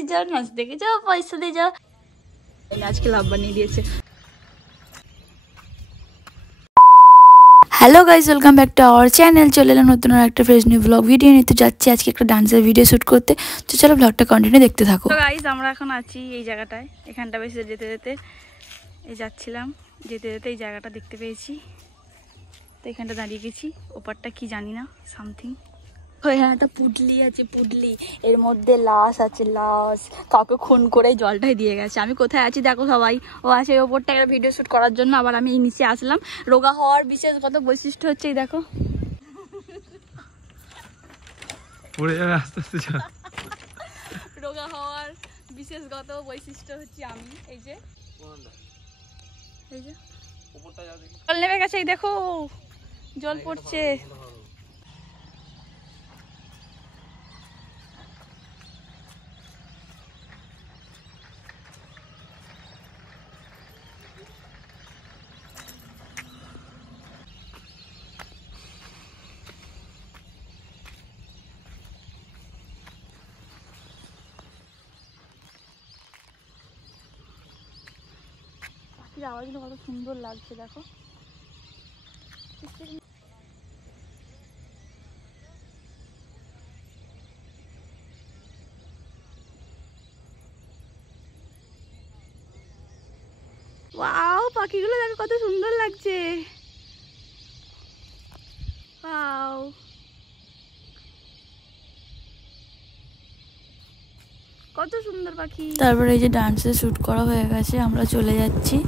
দেখতে যাও, নাচ দেখে যাও, পয়সা দিয়ে যাও। আজকে লাভ বানিয়ে দিয়েছে। Hello guys, welcome back to our channel. চলে এলাম নতুন একটা ফ্রেশ নিউ ব্লগ ভিডিও নিতে। যাচ্ছি আজকে একটা ডান্সের ভিডিও শ্যুট করতে। তো চলো ব্লগটা কন্টিনিউ দেখতে থাকো। তো গাইস, আমরা এখন আছি এই জায়গাটায়। এখানটা বেশি যেতে যেতে এই যাচ্ছিলাম, যেতে যেতে এই জায়গাটা দেখতে পেয়েছি। তো এখানটা দাঁড়িয়ে গেছি। ওপারটা কি জানি না, সামথিং। এখানে একটা পুডলি আছে, পুডলি, এর মধ্যে লাশ আছে, লাশ কাউকে খুন করে জলটাই দিয়ে গেছে। আমি কোথায় আছি দেখো সবাই, ও আছে এই ওপরটা একটা ভিডিও শ্যুট করার জন্য। আবার আমি এই নিচে আসলাম। রোগা হওয়ার বিশেষগত বৈশিষ্ট্য হচ্ছে এই দেখো, রোগা হওয়ার বিশেষগত বৈশিষ্ট্য হচ্ছে আমি এই যে জল নেমে গেছে, এই দেখো জল পড়ছে। আওয়াজগুলো কত সুন্দর লাগছে দেখো। ওয়াও, পাখিগুলো দেখো কত সুন্দর লাগছে। ওয়াও, কত সুন্দর পাখি। তারপরে এই যে ডান্সের শ্যুট করা হয়ে গেছে, আমরা চলে যাচ্ছি।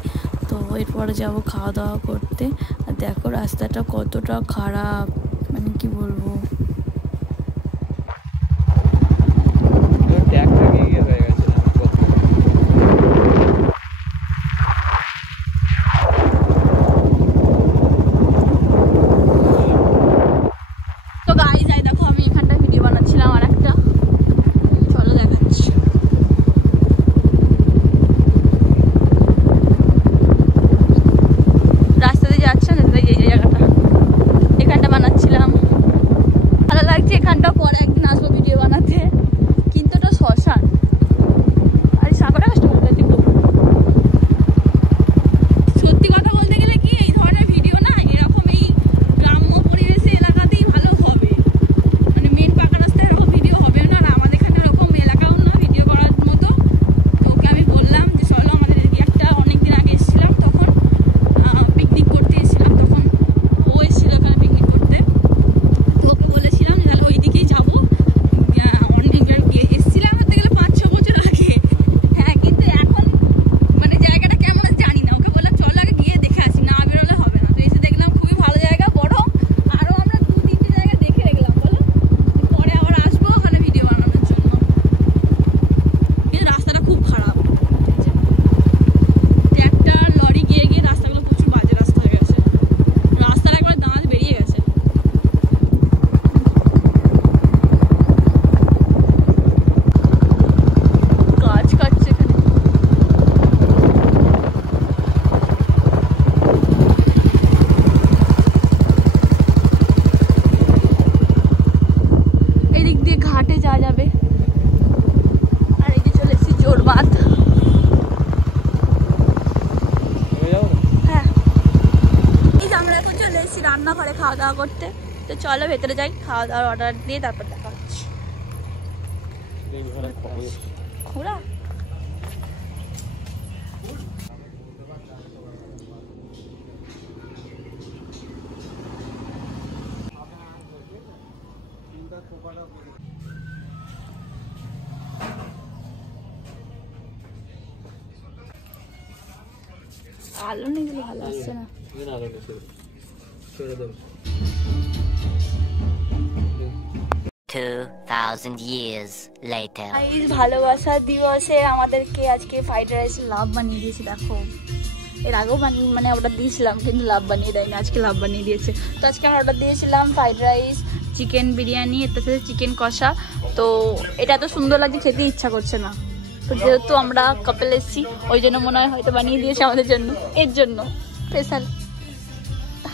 তো এরপরে যাব খাওয়া দাওয়া করতে। আর দেখো রাস্তাটা কতটা খারাপ, মানে কি বলবো। তো গাইস, এই দেখো আমি এখানটা ভিডিও বানাচ্ছিলাম আর একটা, চলো দেখাচ্ছি। রাস্তাতে যাচ্ছেন এই জায়গাটা, এখানটা বানাচ্ছিলাম। ভালো লাগছে এখানটা। পরে একদিন আসবো ভিডিও বানাতে। কিন্তু ওটা শ্মশান। আর সাঁকোটা কষ্ট করতে একটু। সত্যি কথা বলতে গেলে কি, এই ধরনের ভিডিও না এরকম এই গ্রাম্য পরিবেশে এলাকাতেই ভালো হবে। মানে মেন পাকা রাস্তায় এরকম ভিডিও হবে না। আর আমাদের এখানে এরকম এলাকাও না ভিডিও করার মতো। তো ওকে আমি বললাম যে চলো আমাদের এদিকে একটা, অনেকদিন আগে এসেছিলাম তখন পিকনিক করতে এসেছিলাম, তখন ও এসেছিল এখানে পিকনিক করতে। তো ওকে বলেছিলাম যে তাহলে ওই দিকেই যাবো। অনেকবার এসেছিলাম বলতে গেলে 5-6 বছর আগে। হ্যাঁ, কিন্তু এখন মানে জায়গাটা কেমন জানি না। ওকে বললাম চল আগে গিয়ে দেখে আসি, না বেরোলে হবে না। তো এসে দেখলাম খুবই ভালো জায়গা, বড়। আরো আমরা 2-3টে জায়গা দেখে দেখলাম, বলো। পরে আবার আসবো ওখানে ভিডিও বানানোর জন্য। কিন্তু রাস্তাটা খুব খারাপ। ট্র্যাক্টর লরি গিয়ে গিয়ে রাস্তাগুলো প্রচুর বাজে রাস্তা হয়ে গেছে। রাস্তাটা একবার দাঁত বেরিয়ে গেছে। গাছ কাটছে এখানে। এদিক দিয়ে ঘাটে যাওয়া যাবে। আর এই যে চলে এসেছি জোরবাদ। হ্যাঁ, এই যে আমরা এখন চলে এসেছি রান্নাঘরে খাওয়া দাওয়া করতে। তো চলো ভেতরে যাই, খাওয়া দাওয়ার অর্ডার দিয়ে তারপর দেখা হচ্ছে। ঘোড়া আলো নেই বলে ভালো আসছে না। 2000 years later. ভালোবাসা দিবসে আমাদেরকে আজকে ফ্রাইড রাইস লাভ বানিয়ে দিয়েছে দেখো। এর আগেও মানে অর্ডার দিয়েছিলাম কিন্তু লাভ বানিয়ে দেয়নি, আজকে লাভ বানিয়ে দিয়েছে। তো আজকে আমরা অর্ডার দিয়েছিলাম ফ্রাইড রাইস, চিকেন বিরিয়ানি, এর সাথে চিকেন কষা। তো এটা এত সুন্দর লাগছে, খেতে ইচ্ছা করছে না। তো যেহেতু আমরা কাপল এসেছি, ওই জন্য মনে হয় হয়তো বানিয়ে দিয়েছে আমাদের জন্য, এর জন্য স্পেশাল।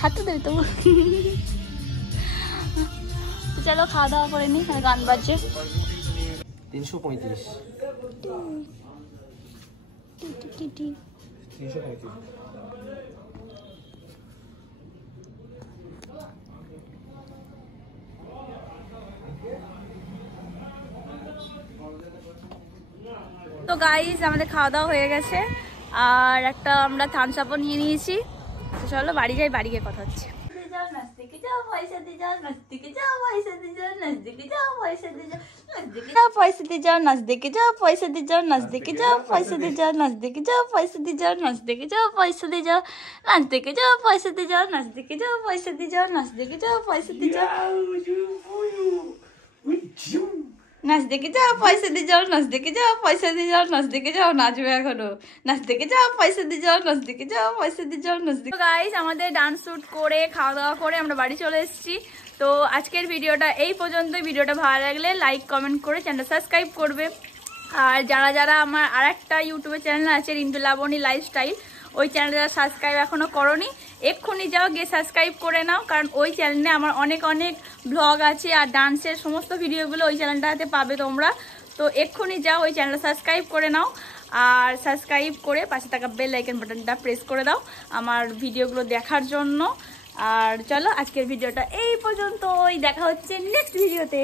হাতে দেবে তো। চলো খাওয়া দাওয়া করে নি, গান বাজছে। 335 তো গাইস আমাদের খাওয়া দাওয়া হয়ে গেছে আর একটা আমরা থামস আপও নিয়ে নিয়েছি। তো চলো বাড়ি যাই, বাড়ি গিয়ে কথা হচ্ছে। পয়সা দিয়ে যাও নাচ দেখে যাও, পয়সা দিয়ে যাও নাচ দেখে যাও, পয়সা দিয়ে যাও নাচ দেখে যাও, পয়সা দিয়ে যাও নাচ দেখে যাও, পয়সা দিয়ে যাও নাচ দেখে যাও, পয়সা দিয়ে যাও নাচ দেখে যাও, পয়সা দিয়ে যাও নাচ দেখে যাও, পয়সা দিয়ে যাও নাচ দেখে যাও, পয়সা দিয়ে যাও নাচ দেখে যাও, পয়সা দিয়ে যাও নাচ দেখে যাও, পয়সা দিয়ে যাও নাচ দেখে যাও, পয়সা দিয়ে যাও নাচ দেখে যাও, পয়সা দিয়ে যাও নাচ দেখে যাও, নাচবে এখনো, নাচ দেখে যাও, পয়সা দিয়ে যাও নাচ দেখে যাও, পয়সা দিয়ে যাও নাচ দেখে। গাইস আমাদের ডান্স শুট করে খাওয়া দাওয়া করে আমরা বাড়ি চলে এসেছি। তো আজকের ভিডিওটা এই পর্যন্ত। ভিডিওটা ভালো লাগলে লাইক কমেন্ট করে চ্যানেলটা সাবস্ক্রাইব করবে। আর যারা যারা আমার আরেকটা ইউটিউবে চ্যানেল আছে রিন্টু লাবণী লাইফস্টাইল, ওই চ্যানেলটা সাবস্ক্রাইব এখনো করোনি, এক্ষুনি যাও গিয়ে সাবস্ক্রাইব করে নাও, কারণ ওই চ্যানেলে আমার অনেক অনেক ব্লগ আছে আর ডান্সের সমস্ত ভিডিওগুলো ওই চ্যানেলটাতে পাবে তোমরা। তো এক্ষুনি যাও ওই চ্যানেলটা সাবস্ক্রাইব করে নাও আর সাবস্ক্রাইব করে পাশে থাকা বেল আইকন বাটনটা প্রেস করে দাও আমার ভিডিওগুলো দেখার জন্য। আর চলো আজকের ভিডিওটা এই পর্যন্তই, দেখা হচ্ছে নেক্সট ভিডিওতে।